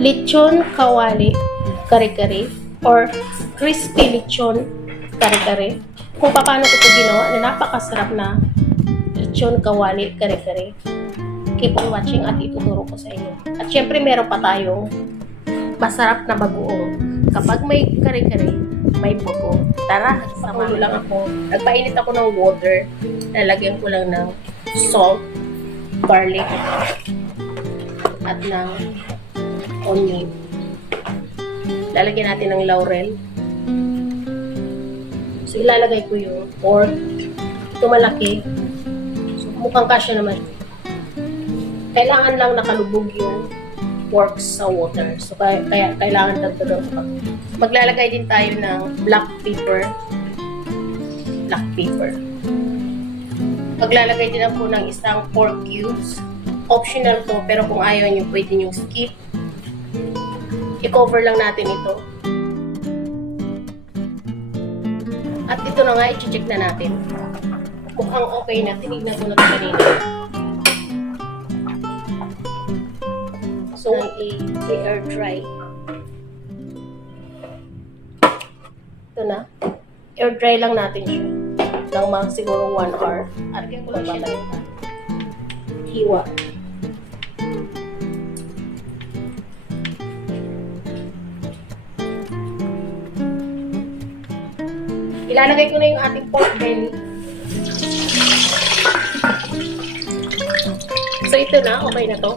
lechon kawali kare-kare or crispy lechon kare-kare. Kung paano ko ito ginawa na napakasarap na lechon kawali kare-kare. Keep on watching at ituturo ko sa inyo. At syempre meron pa tayong masarap na bagoong. Kapag may kare-kare, may bagoong. Tara, samahan lang ako. Nagpainit ako ng water. Lalagyan ko lang ng salt, garlic, at ng onion. Lalagyan natin ng laurel. So, ilalagay ko yung pork. Ito malaki. So, mukhang kasya naman. Kailangan lang nakalubog yung pork sa water. So, kaya kailangan dagdagan ko. Maglalagay din tayo ng black pepper. Black pepper. Maglalagay din ako ng isang pork cubes. Optional to, pero kung ayaw nyo, pwede nyo skip. I-cover lang natin ito. At ito na nga, i-check na natin. Mukhang okay na. Tinignan ko na ito kanina. So, i-air dry. Ito na. Air dry lang natin siya. Ng mga siguro 1 hour. At kaya ko lang siya ng hiwa. Ilalagay ko na yung ating pork belly. So, ito na. Okay na to.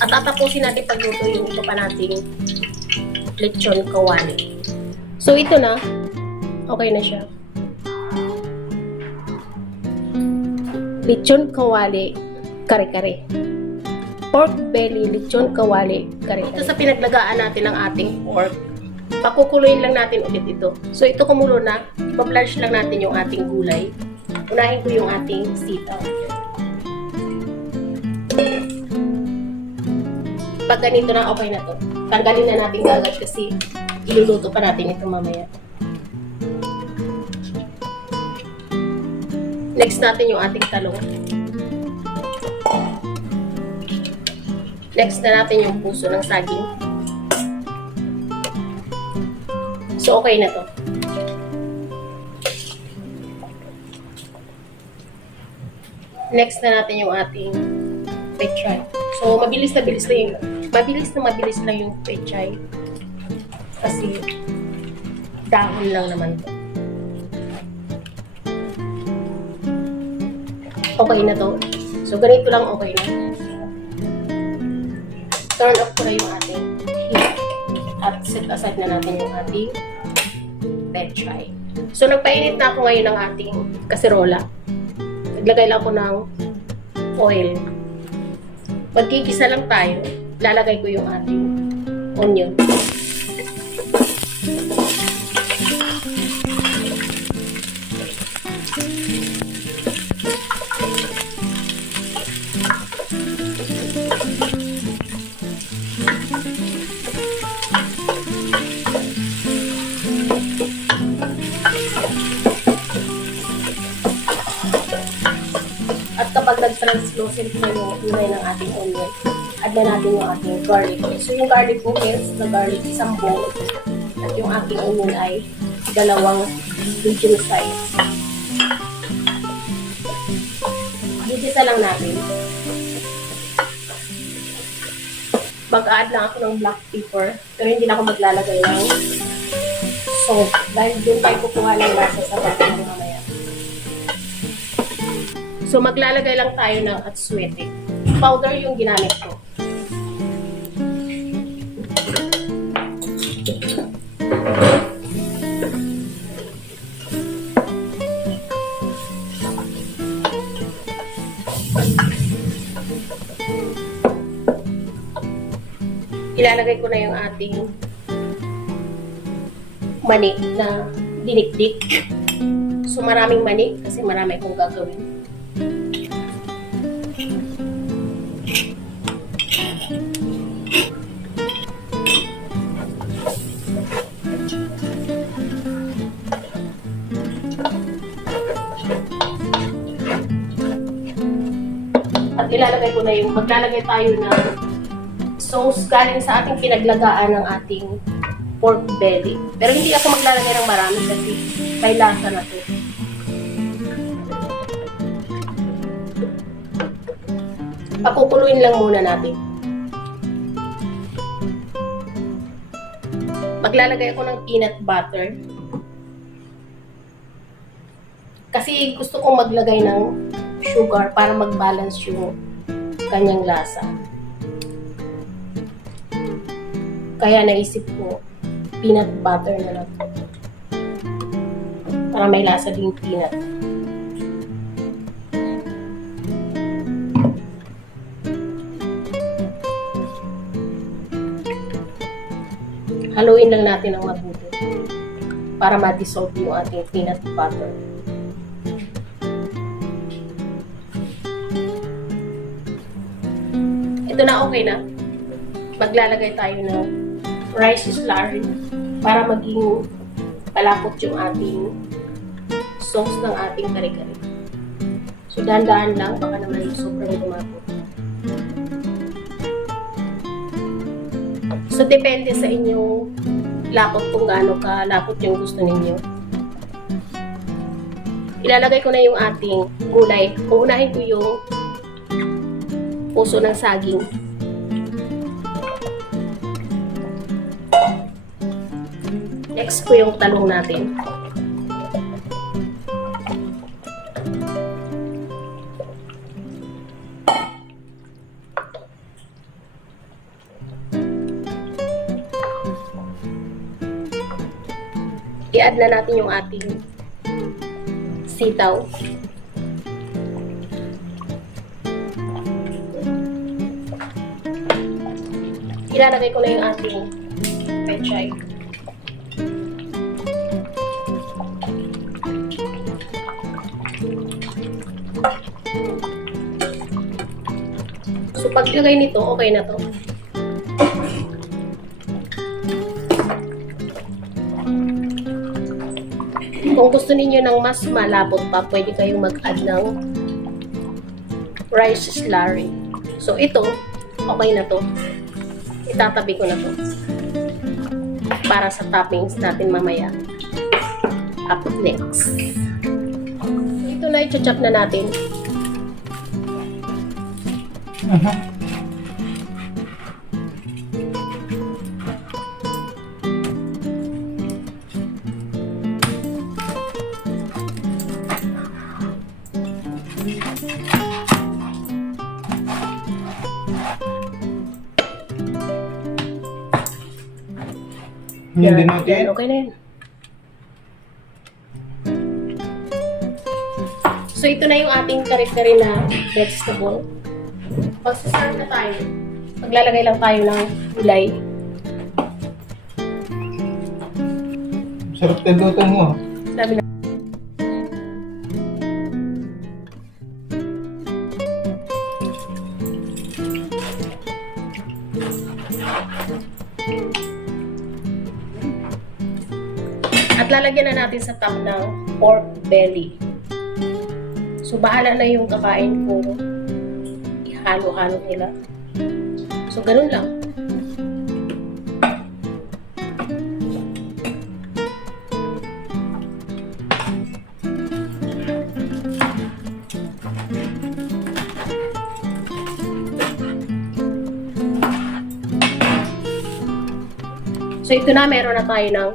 At tatapusin natin pagluto yung ito pa nating lechon kawali. So, ito na. Okay na siya. Lechon kawali kare-kare. Pork belly, lechon kawali kare-kare. Ito sa pinaglagaan natin ng ating pork. Pakukuluin lang natin ulit ito. So, ito kumulo na. Ipa-blanch lang natin yung ating gulay. Unahin ko yung ating sitaw. Pag ganito na, okay na to. Tanggalin na natin agad kasi iluluto pa natin ito mamaya. Next natin yung ating talong. Next na natin yung puso ng saging. So, okay na to. Next na natin yung ating pechay. So, mabilis na lang yung pechay. Kasi, dahon lang naman to. Okay na to. So, ganito lang okay na. Turn off ko na yung ating heat. At set aside na natin yung ating pechay. So, nagpainit na ako ngayon ng ating kaserola. Naglagay lang ako ng oil. Magkikisa lang tayo. Lalagay ko yung ating onion. At kapag nag-translucent na yung kulay ng ating onion, add na natin yung ating garlic. So, yung garlic ko is na garlic isang bowl. At yung ating onion ay 2 medium size. Gigisa lang natin. Mag-add lang ako ng black pepper. Pero hindi na ako maglalagay ng salt. Dahil doon tayo kukuha ng lasa sa bagoong mamaya. So, maglalagay lang tayo ng atsuete. Powder yung ginamit ko. Ilalagay ko na yung ating manik na dinikdik. So, maraming manik kasi marami akong gagawin. At ilalagay ko na yung, maglalagay tayo ng sauce galing sa ating pinaglagaan ng ating pork belly. Pero hindi ako maglalagay ng marami kasi may lasa na to. Pakukuluin lang muna natin. Maglalagay ako ng peanut butter. Kasi gusto kong maglagay ng sugar para mag-balance yung kanyang lasa. Kaya naisip ko, peanut butter na lang. Para may lasa din yung peanut. Haluin lang natin ng mabuti para ma-dissolve yung ating peanut butter. Ito na, okay na. Maglalagay tayo ng rice slurry para maging palapot yung ating sauce ng ating kare-kare. So, dahan-dahan lang, baka naman yung sobrang lumapot. So, depende sa inyong lapot kung gaano ka lapot yung gusto ninyo. Ilalagay ko na yung ating gulay. Uunahin ko yung puso ng saging. Next ko yung talong natin. I-add na natin yung ating sitaw. Ilalagay ko na yung ating pechay. So, paglagay nito, okay na to. Kung gusto niyo ng mas malapot pa, pwede kayong mag-add ng rice slurry. So, ito, okay na to. Itatabi ko na to. Para sa toppings natin mamaya. Up next. So, ito na, i-chop na natin. Hindi natin. Okay na yan. So, ito na yung ating kare-kare na vegetable. Pag-start na tayo, maglalagay lang tayo ng gulay. Sarap na luto mo. Sabi na. At lalagyan na natin sa top ng pork belly. So, bahala na yung kakain ko. Ihalo-halo nila. So, ganun lang. So, ito na, meron na tayo ng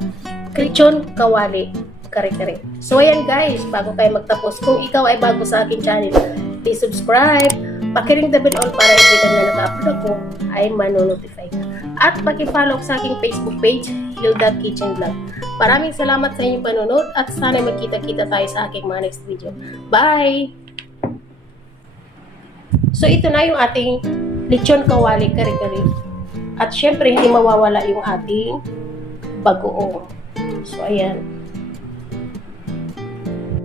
lechon kawali kare-kare. So, ayan guys, bago tayo magtapos, kung ikaw ay bago sa aking channel, please subscribe, pakiring the bell all para every time na nag-upload ako ay manonotify ka. At paki-follow sa aking Facebook page, Hilda Kitchen Vlog. Maraming salamat sa inyong panonood at sana magkita-kita tayo sa aking mga next video. Bye! So, ito na yung ating lechon kawali kare-kare. At syempre, hindi mawawala yung ating bagoong. So, ayan.